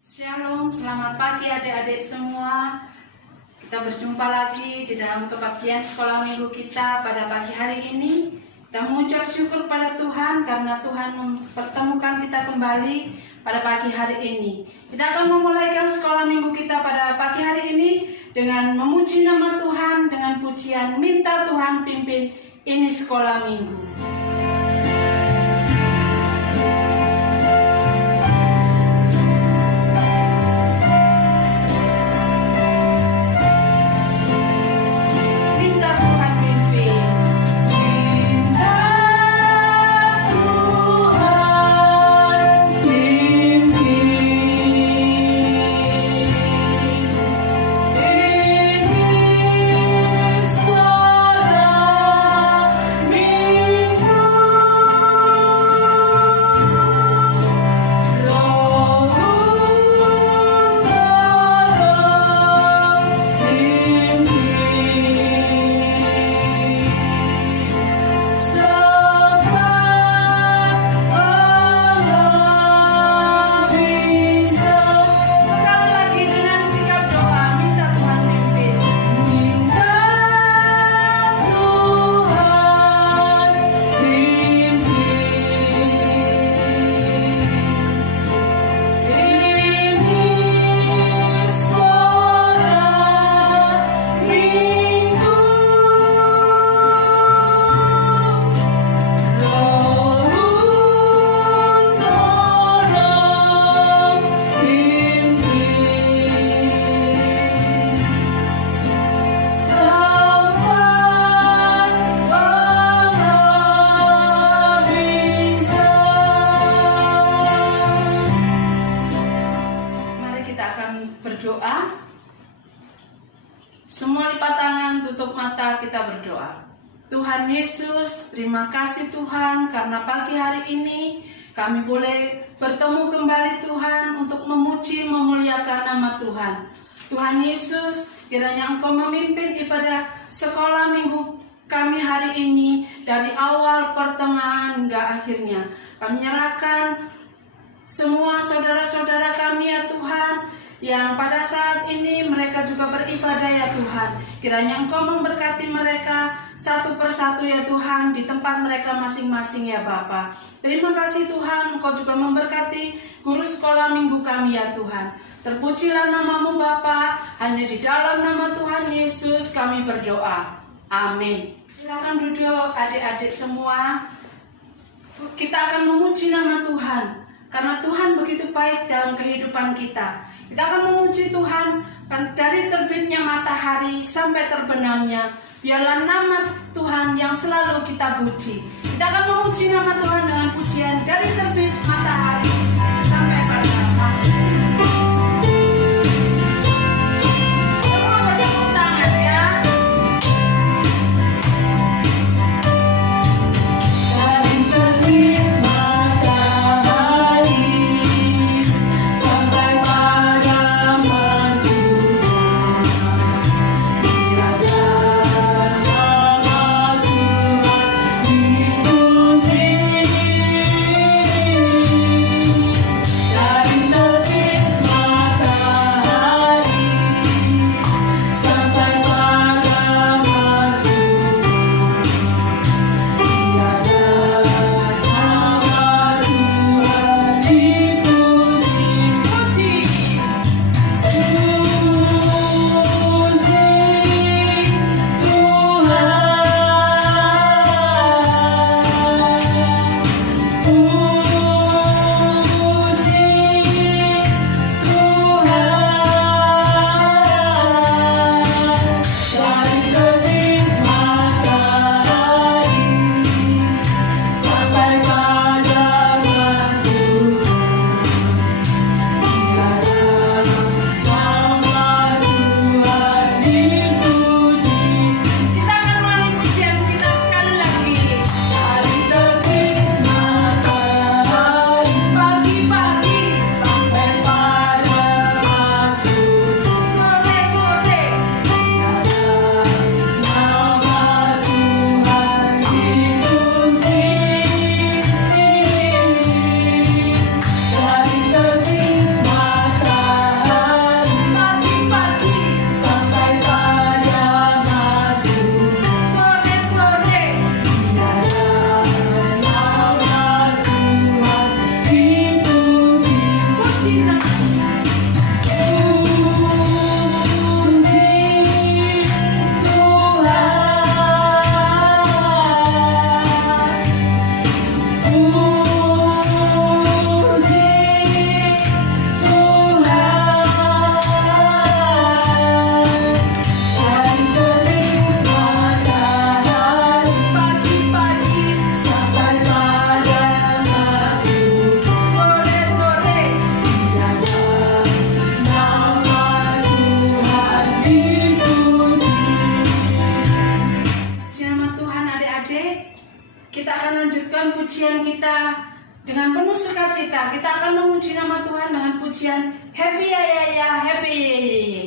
Shalom, selamat pagi adik-adik semua. Kita berjumpa lagi di dalam kebaktian sekolah minggu kita pada pagi hari ini. Kita mengucap syukur pada Tuhan karena Tuhan mempertemukan kita kembali pada pagi hari ini. Kita akan memulaikan sekolah minggu kita pada pagi hari ini dengan memuji nama Tuhan dengan pujian minta Tuhan pimpin ini sekolah minggu. Berdoa. Semua lipat tangan, tutup mata, kita berdoa. Tuhan Yesus, terima kasih Tuhan karena pagi hari ini kami boleh bertemu kembali Tuhan untuk memuji, memuliakan nama Tuhan. Tuhan Yesus, kiranya Engkau memimpin ibadah sekolah minggu kami hari ini dari awal, pertengahan hingga akhirnya. Kami menyerahkan semua saudara-saudara kami ya Tuhan, yang pada saat ini mereka juga beribadah ya Tuhan. Kiranya Engkau memberkati mereka satu persatu ya Tuhan di tempat mereka masing-masing ya Bapa. Terima kasih Tuhan, Engkau juga memberkati guru sekolah minggu kami ya Tuhan. Terpujilah namamu Bapa, hanya di dalam nama Tuhan Yesus kami berdoa. Amin. Silakan duduk adik-adik semua. Kita akan memuji nama Tuhan karena Tuhan begitu baik dalam kehidupan kita. Kita akan memuji Tuhan dari terbitnya matahari sampai terbenamnya. Biarlah nama Tuhan yang selalu kita puji. Kita akan memuji nama Tuhan dengan pujian dari terbit matahari sampai pada masuk. Terima dengan penuh sukacita kita akan memuji nama Tuhan dengan pujian happy ya ya ya, happy ya ya ya.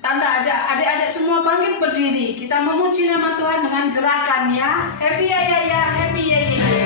Tante ajak adik-adik semua bangkit berdiri. Kita memuji nama Tuhan dengan gerakan ya. Happy ya ya ya, happy ya ya ya.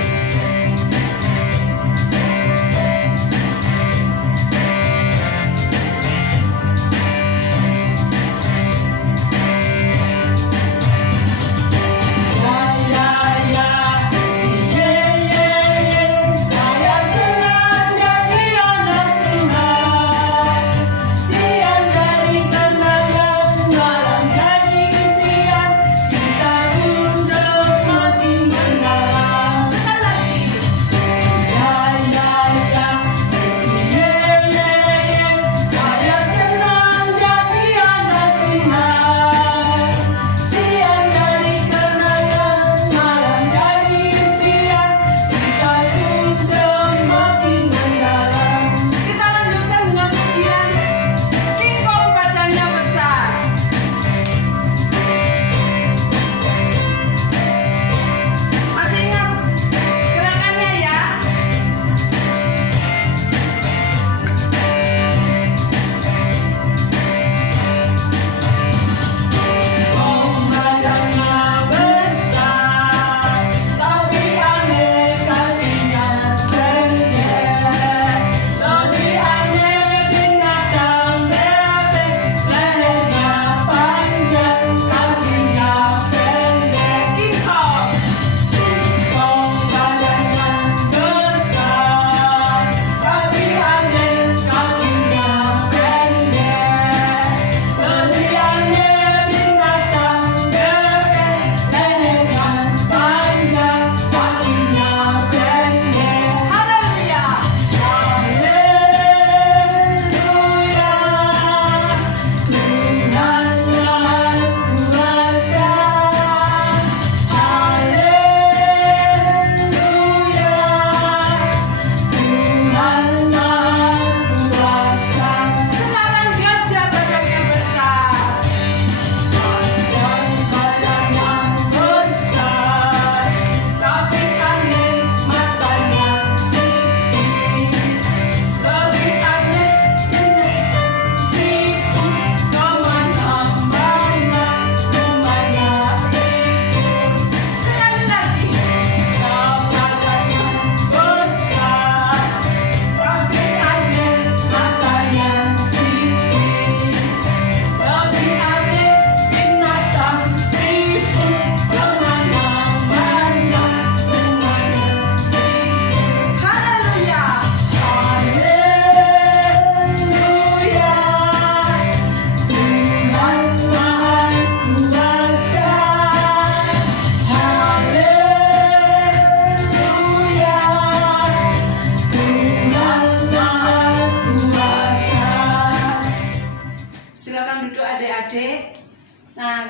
Nah,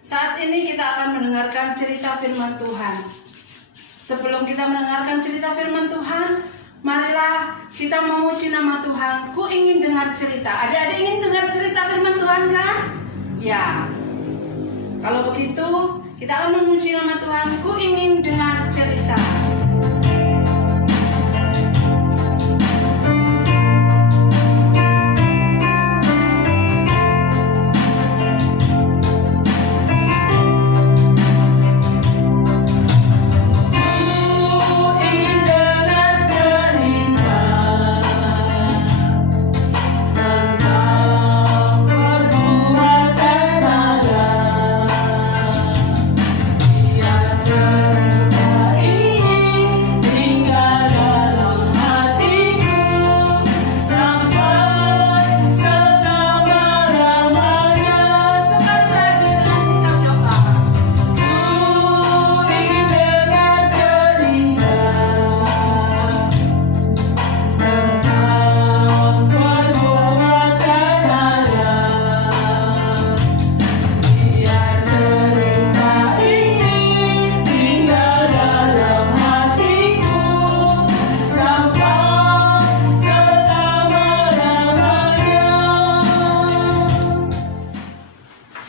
saat ini kita akan mendengarkan cerita firman Tuhan. Sebelum kita mendengarkan cerita firman Tuhan, marilah kita memuji nama Tuhan. Ku ingin dengar cerita. Adik-adik ingin dengar cerita firman Tuhan kan? Ya. Kalau begitu, kita akan memuji nama Tuhan. Ku ingin dengar cerita.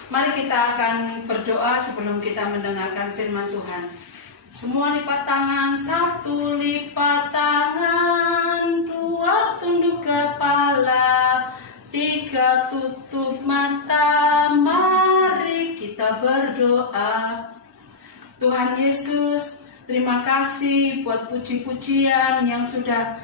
Mari kita akan berdoa sebelum kita mendengarkan firman Tuhan. Semua lipat tangan, 1 lipat tangan, 2 tunduk kepala, 3 tutup mata. Mari kita berdoa. Tuhan Yesus, terima kasih buat puji-pujian yang sudah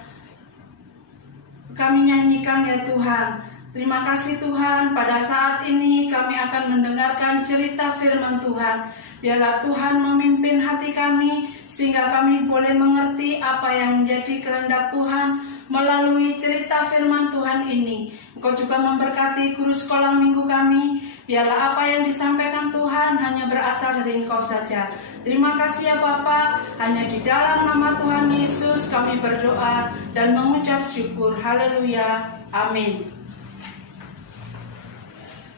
kami nyanyikan ya Tuhan. Terima kasih Tuhan, pada saat ini kami akan mendengarkan cerita firman Tuhan. Biarlah Tuhan memimpin hati kami, sehingga kami boleh mengerti apa yang menjadi kehendak Tuhan melalui cerita firman Tuhan ini. Engkau juga memberkati guru sekolah minggu kami. Biarlah apa yang disampaikan Tuhan hanya berasal dari Engkau saja. Terima kasih ya Bapa, hanya di dalam nama Tuhan Yesus kami berdoa dan mengucap syukur. Haleluya, amin.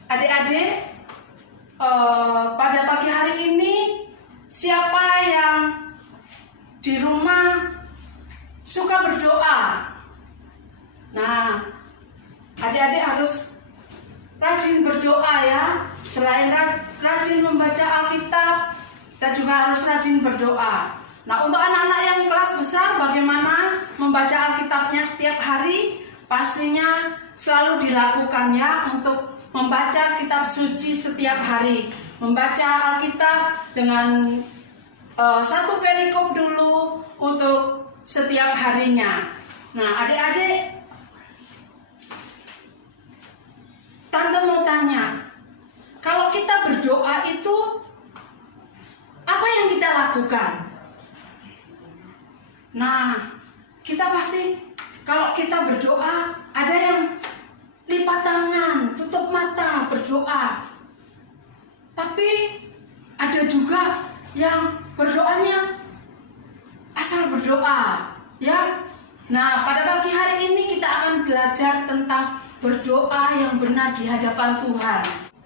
Adik-adik, pada pagi hari ini siapa yang di rumah suka berdoa? Nah, adik-adik harus rajin berdoa ya. Selain rajin membaca Alkitab, kita juga harus rajin berdoa. Nah, untuk anak-anak yang kelas besar, bagaimana membaca Alkitabnya setiap hari? Pastinya selalu dilakukan ya, untuk membaca kitab suci setiap hari. Membaca Alkitab dengan 1 perikop dulu untuk setiap harinya. Nah, adik-adik, Tante mau tanya, kalau kita berdoa itu apa yang kita lakukan? Nah, kita pasti kalau kita berdoa ada yang lipat tangan, tutup mata, berdoa. Tapi ada juga yang berdoanya asal berdoa, ya. Nah, pada pagi hari ini kita akan belajar tentang berdoa yang benar di hadapan Tuhan.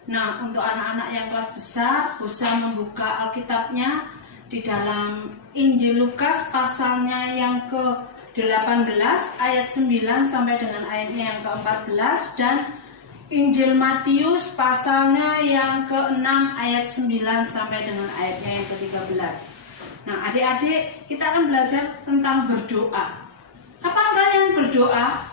Nah, untuk anak-anak yang kelas besar bisa membuka Alkitabnya di dalam Injil Lukas pasalnya yang ke-18 ayat 9 sampai dengan ayatnya yang ke-14, dan Injil Matius pasalnya yang ke-6 ayat 9 sampai dengan ayatnya yang ke-13. Nah, adik-adik, kita akan belajar tentang berdoa. Kapan kalian berdoa?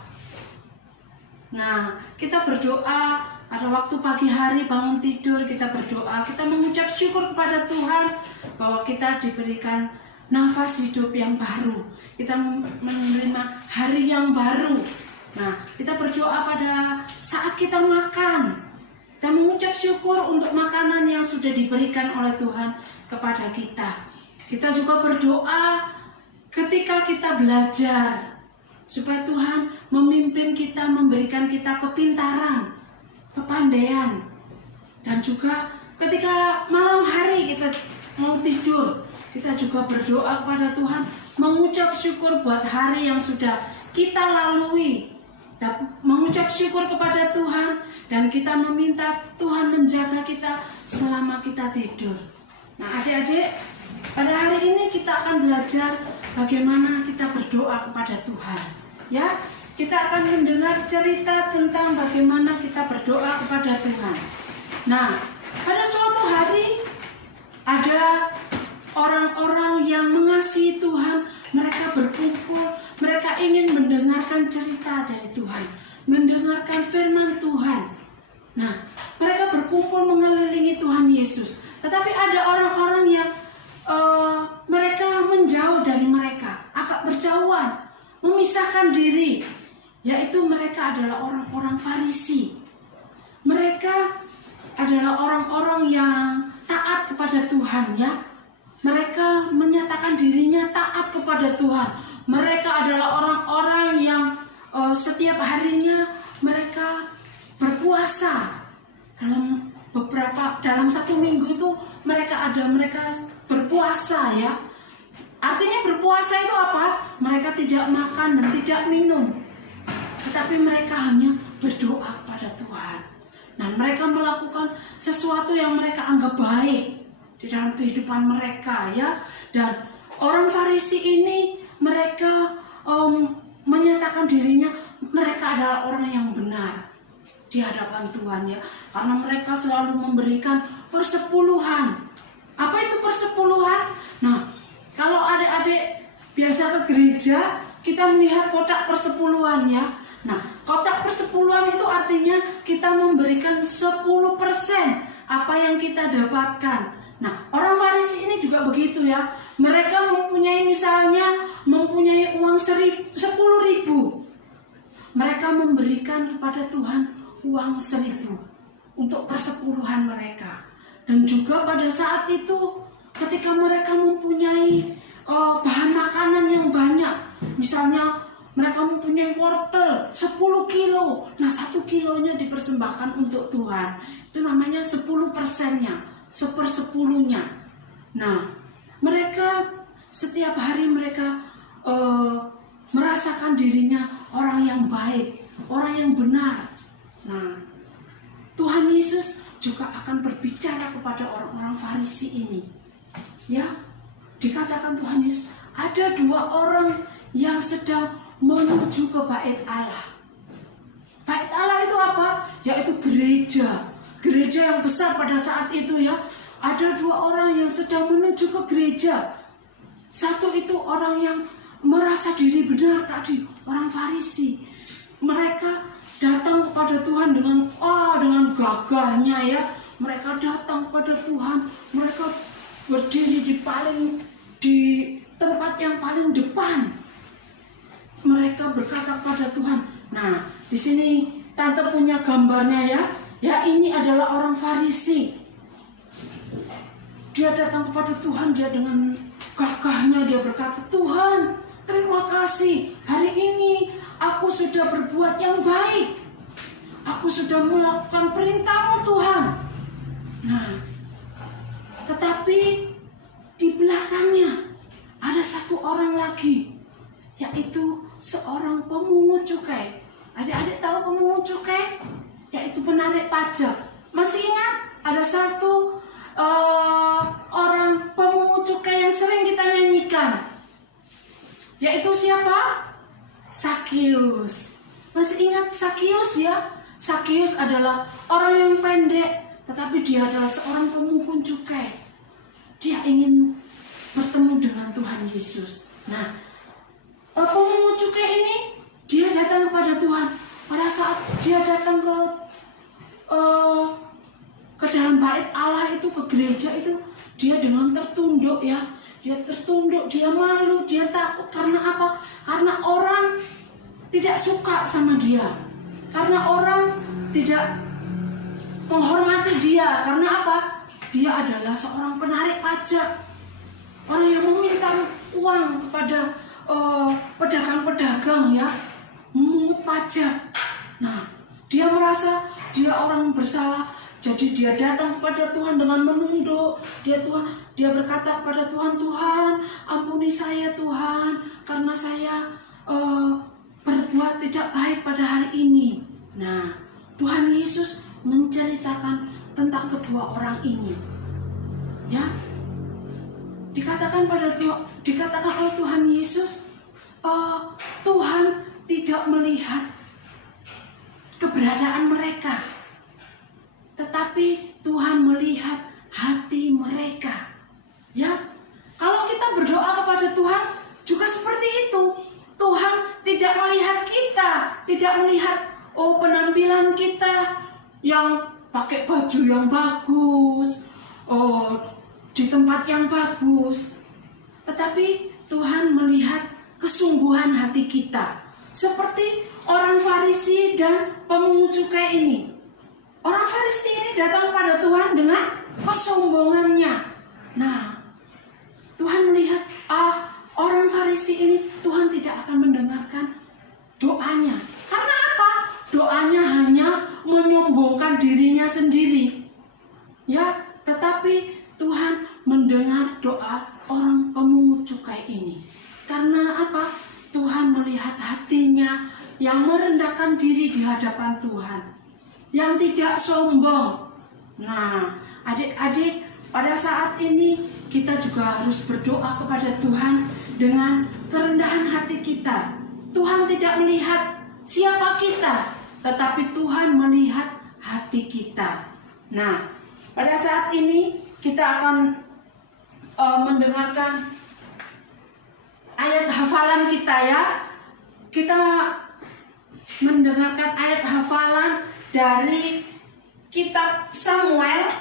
Nah, kita berdoa pada waktu pagi hari bangun tidur, kita berdoa, kita mengucap syukur kepada Tuhan bahwa kita diberikan nafas hidup yang baru, kita menerima hari yang baru. Nah, kita berdoa pada saat kita makan, kita mengucap syukur untuk makanan yang sudah diberikan oleh Tuhan kepada kita. Kita juga berdoa ketika kita belajar, supaya Tuhan memimpin kita, memberikan kita kepintaran, kepandaian. Dan juga ketika malam hari kita mau tidur, kita juga berdoa kepada Tuhan, mengucap syukur buat hari yang sudah kita lalui. Kita mengucap syukur kepada Tuhan, dan kita meminta Tuhan menjaga kita selama kita tidur. Nah, adik-adik, pada hari ini kita akan belajar bagaimana kita berdoa kepada Tuhan. Ya, kita akan mendengar cerita tentang bagaimana kita berdoa kepada Tuhan. Nah, pada suatu hari ada orang-orang yang mengasihi Tuhan, mereka berkumpul, mereka ingin mendengarkan cerita dari Tuhan, mendengarkan firman Tuhan. Nah, mereka berkumpul mengelilingi Tuhan Yesus. Tetapi ada orang-orang yang mereka menjauh dari mereka, agak berjauhan, memisahkan diri, yaitu mereka adalah orang-orang Farisi. Mereka adalah orang-orang yang taat kepada Tuhan, ya. Mereka menyatakan dirinya taat kepada Tuhan. Mereka adalah orang-orang yang setiap harinya mereka berpuasa. Dalam satu minggu itu mereka berpuasa, ya. Artinya berpuasa itu apa? Mereka tidak makan dan tidak minum, tetapi mereka hanya berdoa kepada Tuhan. Nah, mereka melakukan sesuatu yang mereka anggap baik di dalam kehidupan mereka, ya. Dan orang Farisi ini mereka menyatakan dirinya mereka adalah orang yang benar di hadapan Tuhan, ya, karena mereka selalu memberikan persepuluhan. Apa itu persepuluhan? Nah, Kalau adik-adik biasa ke gereja, kita melihat kotak persepuluhan ya. Nah, kotak persepuluhan itu artinya kita memberikan 10% apa yang kita dapatkan. Nah, orang Farisi ini juga begitu ya. Mereka mempunyai uang 10.000. Mereka memberikan kepada Tuhan uang 1.000 untuk persepuluhan mereka. Dan juga pada saat itu ketika mereka mempunyai bahan makanan yang banyak, misalnya mereka mempunyai wortel 10 kilo, nah 1 kilonya dipersembahkan untuk Tuhan. Itu namanya 10%-nya, 1/10-nya. Nah, mereka setiap hari mereka merasakan dirinya orang yang baik, orang yang benar. Nah, Tuhan Yesus juga akan berbicara kepada orang-orang Farisi ini. Ya, dikatakan Tuhan Yesus, ada 2 orang yang sedang menuju ke bait Allah. Bait Allah itu apa? Yaitu gereja. Gereja yang besar pada saat itu ya. Ada 2 orang yang sedang menuju ke gereja. Satu itu orang yang merasa diri benar tadi, orang Farisi. Mereka datang kepada Tuhan dengan gagahnya ya. Mereka datang kepada Tuhan, mereka berdiri di tempat yang paling depan. Mereka berkata kepada Tuhan. Nah, di sini tante punya gambarnya ya. Ya, ini adalah orang Farisi. Dia datang kepada Tuhan, dia dengan gagahnya dia berkata, Tuhan, terima kasih, hari ini aku sudah berbuat yang baik. Aku sudah melakukan perintah-Mu Tuhan. Nah, tetapi di belakangnya ada satu orang lagi, yaitu seorang pemungut cukai. Adik-adik tahu pemungut cukai? Yaitu penarik pajak. Masih ingat? Ada satu orang pemungut cukai yang sering kita nyanyikan, yaitu siapa? Sakius. Masih ingat Sakius ya? Sakius adalah orang yang pendek, tetapi dia adalah seorang pemungut cukai. Dia ingin bertemu dengan Tuhan Yesus. Nah, pemungut cukai ini dia datang kepada Tuhan. Pada saat dia datang ke dalam bait Allah itu, ke gereja itu, dia dengan tertunduk ya. Dia tertunduk, dia malu, dia takut. Karena apa? Karena orang tidak suka sama dia. Karena orang tidak menghormati dia. Karena apa? Dia adalah seorang penarik pajak. Orang yang meminta uang kepada pedagang-pedagang ya, memungut pajak. Nah, dia merasa dia orang bersalah. Jadi dia datang kepada Tuhan dengan menunduk. Dia berkata kepada Tuhan, Tuhan, ampuni saya Tuhan, karena saya berbuat tidak baik pada hari ini. Nah, Tuhan Yesus menceritakan tentang kedua orang ini. Ya, dikatakan oleh Tuhan Yesus, Tuhan tidak melihat keberadaan mereka, tetapi Tuhan melihat hati mereka. Ya, kalau kita berdoa kepada Tuhan juga seperti itu. Tuhan tidak melihat kita, tidak melihat penampilan kita yang pakai baju yang bagus, di tempat yang bagus, tetapi Tuhan melihat kesungguhan hati kita. Seperti orang Farisi dan pemungut cukai ini. Orang Farisi ini datang kepada Tuhan dengan kesombongannya. Nah, Tuhan melihat orang Farisi ini, Tuhan tidak akan mendengarkan doanya. Karena apa? Doanya hanya menyombongkan dirinya sendiri. Ya, tetapi Tuhan mendengar doa orang pemungut cukai ini. Karena apa? Tuhan melihat hatinya yang merendahkan diri di hadapan Tuhan, yang tidak sombong. Nah, adik-adik, pada saat ini kita juga harus berdoa kepada Tuhan dengan kerendahan hati kita. Tuhan tidak melihat siapa kita, tetapi Tuhan melihat hati kita. Nah, pada saat ini kita akan mendengarkan ayat hafalan kita ya. Kita mendengarkan ayat hafalan dari kitab Samuel,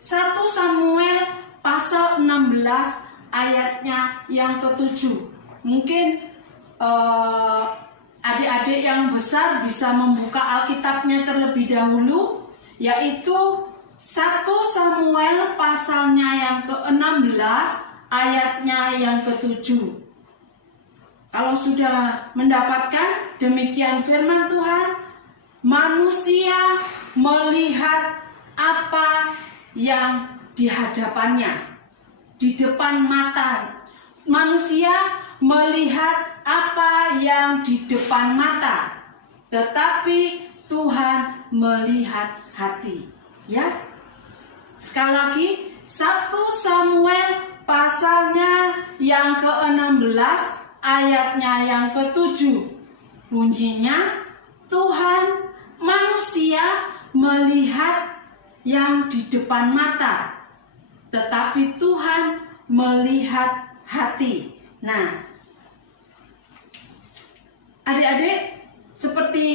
1 Samuel pasal 16 ayatnya yang ke-7. Mungkin adik-adik yang besar bisa membuka Alkitabnya terlebih dahulu, yaitu 1 Samuel pasalnya yang ke-16 ayatnya yang ke-7. Kalau sudah mendapatkan, demikian firman Tuhan, manusia melihat apa yang di hadapannya, di depan mata. Manusia melihat apa yang di depan mata, tetapi Tuhan melihat hati. Ya, sekali lagi, 1 Samuel pasalnya yang ke-16 ayatnya yang ke-7. Bunyinya, Tuhan manusia melihat yang di depan mata, tetapi Tuhan melihat hati. Nah, adik-adik, seperti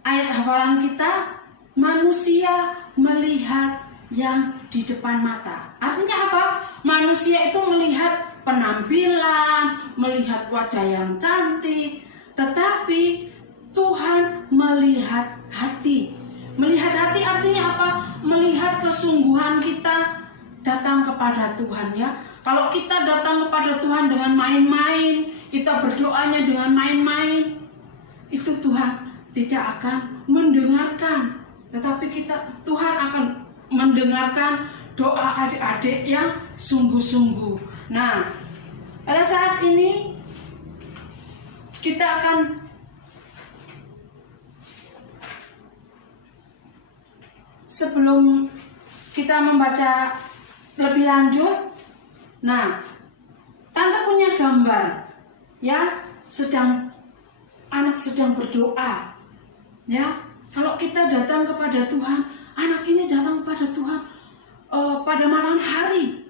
ayat hafalan kita, manusia melihat yang di depan mata. Artinya apa? Manusia itu melihat penampilan, melihat wajah yang cantik, tetapi Tuhan melihat hati. Melihat hati artinya apa? Melihat kesungguhan kita datang kepada Tuhan ya. Kalau kita datang kepada Tuhan dengan main-main, kita berdoanya dengan main-main, itu Tuhan tidak akan mendengarkan. Tetapi Tuhan akan mendengarkan doa adik-adik yang sungguh-sungguh. Nah, pada saat ini kita akan sebelum kita membaca lebih lanjut, nah, Tante punya gambar, ya, anak sedang berdoa, ya. Kalau kita datang kepada Tuhan, anak ini datang kepada Tuhan pada malam hari,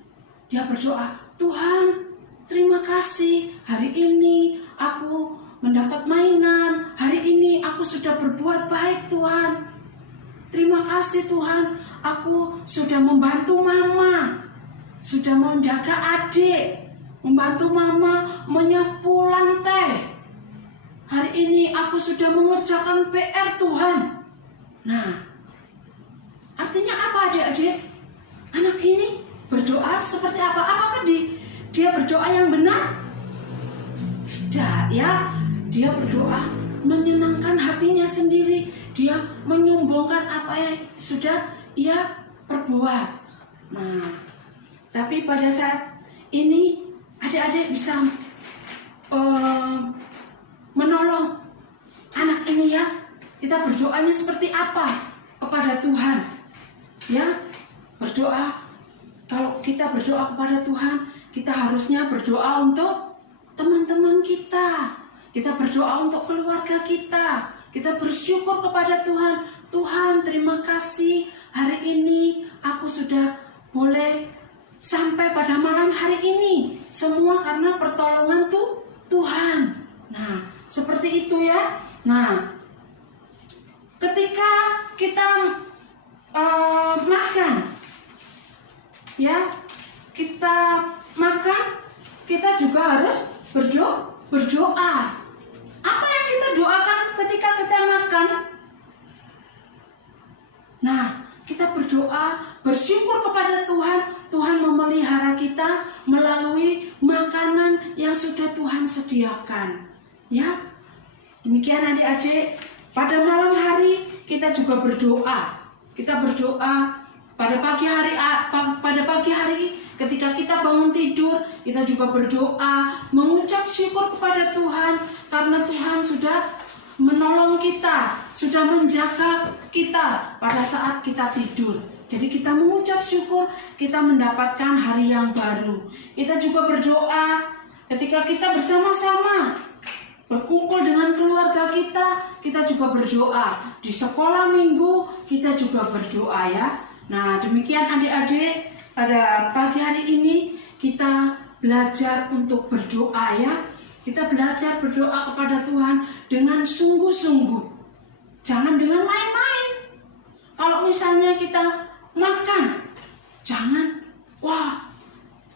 dia berdoa, Tuhan, terima kasih, hari ini aku mendapat mainan, hari ini aku sudah berbuat baik Tuhan. Terima kasih Tuhan, aku sudah membantu mama, sudah menjaga adik, membantu mama menyapu lantai. Hari ini aku sudah mengerjakan PR Tuhan. Nah, artinya apa adik-adik? Anak ini berdoa seperti apa? Apakah dia berdoa yang benar? Tidak ya, dia berdoa menyenangkan hatinya sendiri. Dia menyombongkan apa yang sudah ia perbuat. Nah, tapi pada saat ini adik-adik bisa menolong anak ini ya. Kita berdoanya seperti apa kepada Tuhan? Ya, berdoa. Kalau kita berdoa kepada Tuhan, kita harusnya berdoa untuk teman-teman kita. Kita berdoa untuk keluarga kita. Kita bersyukur kepada Tuhan. Tuhan, terima kasih hari ini aku sudah boleh sampai pada malam hari ini. Semua karena pertolongan Tuhan. Nah, seperti itu ya. Nah, ketika kita makan, ya, kita makan, kita juga harus berdoa. Apa yang kita doakan ketika kita makan? Nah, kita berdoa, bersyukur kepada Tuhan. Tuhan memelihara kita melalui makanan yang sudah Tuhan sediakan. Ya, demikian adik-adik. Pada malam hari kita juga berdoa. Kita berdoa pada pagi hari ketika kita bangun tidur, kita juga berdoa, mengucap syukur kepada Tuhan karena Tuhan sudah menolong kita, sudah menjaga kita pada saat kita tidur. Jadi kita mengucap syukur, kita mendapatkan hari yang baru. Kita juga berdoa ketika kita bersama-sama berkumpul dengan keluarga kita juga berdoa. Di sekolah minggu kita juga berdoa ya. Nah, demikian adik-adik, pada pagi hari ini kita belajar untuk berdoa ya. Kita belajar berdoa kepada Tuhan dengan sungguh-sungguh. Jangan dengan main-main. Kalau misalnya kita makan, jangan,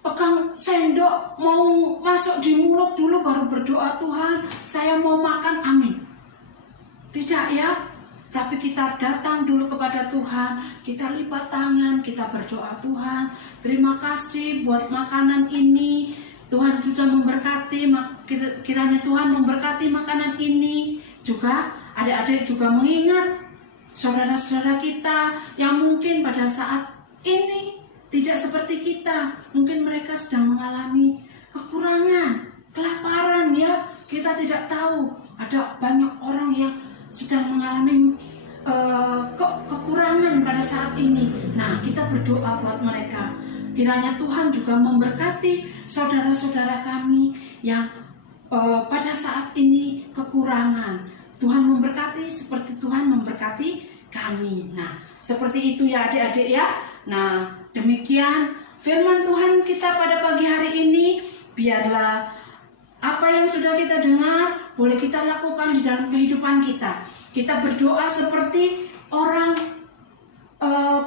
pegang sendok mau masuk di mulut dulu baru berdoa, Tuhan saya mau makan, amin. Tidak ya, tapi kita datang dulu kepada Tuhan, kita lipat tangan, kita berdoa, Tuhan terima kasih buat makanan ini, Tuhan sudah memberkati, kiranya Tuhan memberkati makanan ini. Juga adik-adik juga mengingat saudara-saudara kita yang mungkin pada saat ini tidak seperti kita. Mungkin mereka sedang mengalami kekurangan, kelaparan ya. Kita tidak tahu, ada banyak orang yang sedang mengalami kekurangan pada saat ini. Nah, kita berdoa buat mereka. Kiranya Tuhan juga memberkati saudara-saudara kami yang pada saat ini kekurangan. Tuhan memberkati seperti Tuhan memberkati kami. Nah, seperti itu ya adik-adik ya. Nah, demikian firman Tuhan kita pada pagi hari ini. Biarlah apa yang sudah kita dengar boleh kita lakukan di dalam kehidupan kita. Kita berdoa seperti orang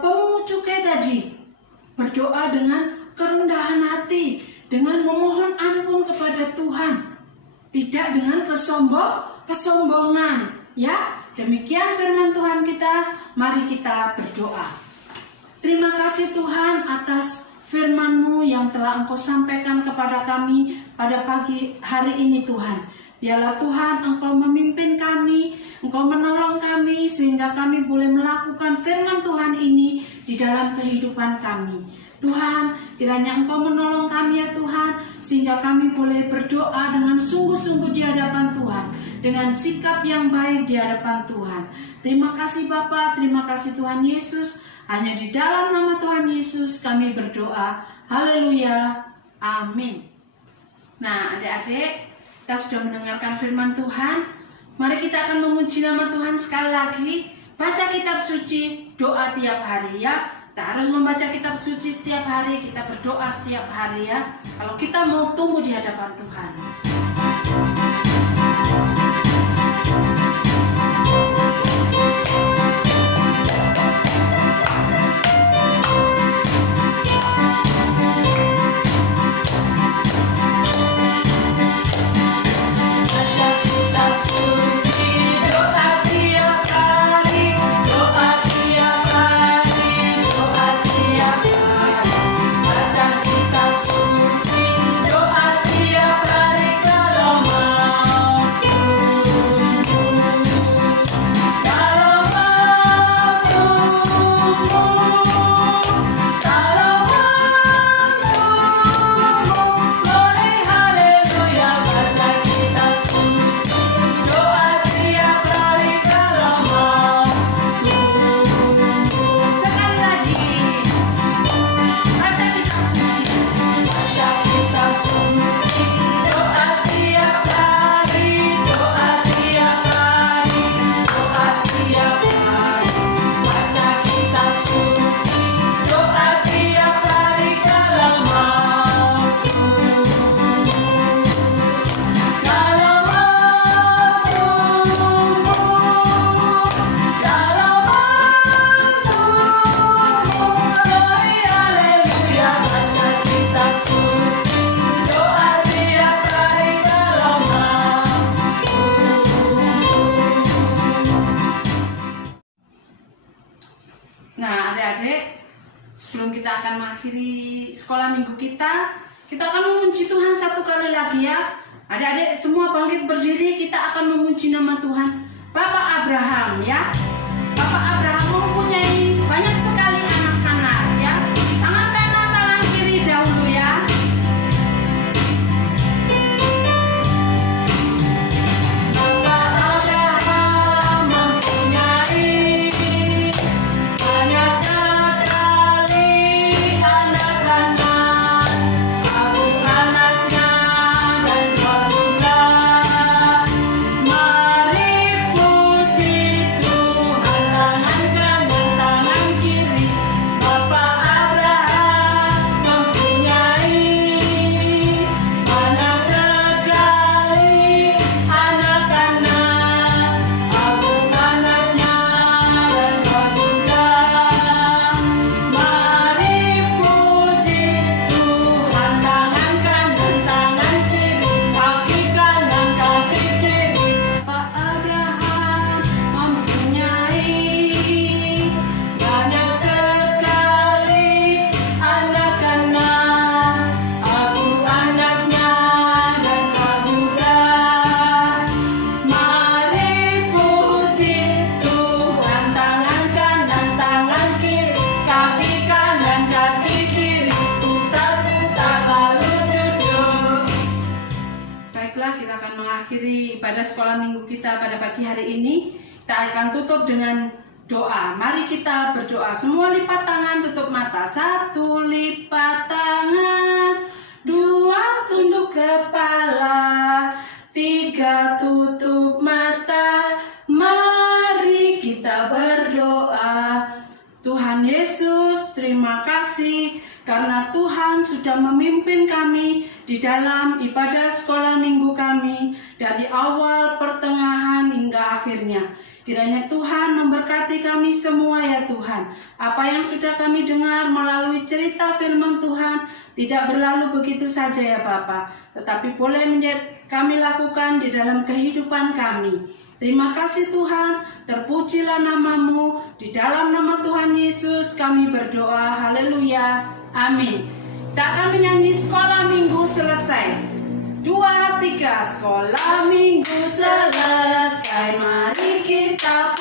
pemungut cukai tadi. Berdoa dengan kerendahan hati, dengan memohon ampun kepada Tuhan, tidak dengan kesombongan. Ya, demikian firman Tuhan kita. Mari kita berdoa. Terima kasih Tuhan atas firman-Mu yang telah Engkau sampaikan kepada kami pada pagi hari ini Tuhan. Biarlah Tuhan Engkau memimpin kami, Engkau menolong kami sehingga kami boleh melakukan firman Tuhan ini di dalam kehidupan kami. Tuhan, kiranya Engkau menolong kami ya Tuhan, sehingga kami boleh berdoa dengan sungguh-sungguh di hadapan Tuhan, dengan sikap yang baik di hadapan Tuhan. Terima kasih Bapa, terima kasih Tuhan Yesus. Hanya di dalam nama Tuhan Yesus kami berdoa. Haleluya. Amin. Nah, adik-adik, kita sudah mendengarkan firman Tuhan. Mari kita akan memuji nama Tuhan sekali lagi. Baca kitab suci, doa tiap hari ya. Kita harus membaca kitab suci setiap hari, kita berdoa setiap hari ya. Kalau kita mau tumbuh di hadapan Tuhan. Kita akan mengakhiri sekolah minggu kita akan memuji Tuhan satu kali lagi ya. Adik-adik semua bangkit berdiri, kita akan memuji nama Tuhan. Bapak Abraham ya. Bapak Abraham mempunyai banyak sekali anak-anak ya. Tangan kanan, tangan kiri dahulu ya. Bapak Abraham mempunyai banyak sekali anak-anak, abu anaknya dan keturunan. Mari puji Tuhan, tangan mengakhiri ibadah sekolah minggu kita pada pagi hari ini. Kita akan tutup dengan doa. Mari kita berdoa. Semua lipat tangan, tutup mata. 1 lipat tangan, 2 tunduk kepala, 3 tutup mata. Mari kita berdoa. Tuhan Yesus, terima kasih karena Tuhan sudah memimpin kami di dalam ibadah sekolah minggu kami dari awal, pertengahan, hingga akhirnya. Kiranya Tuhan memberkati kami semua ya Tuhan. Apa yang sudah kami dengar melalui cerita firman Tuhan tidak berlalu begitu saja ya Bapa, tetapi boleh kami lakukan di dalam kehidupan kami. Terima kasih Tuhan, terpujilah namamu, di dalam nama Tuhan Yesus kami berdoa, haleluya, amin. Kita akan menyanyi sekolah minggu selesai. 2, 3, sekolah minggu selesai, mari kita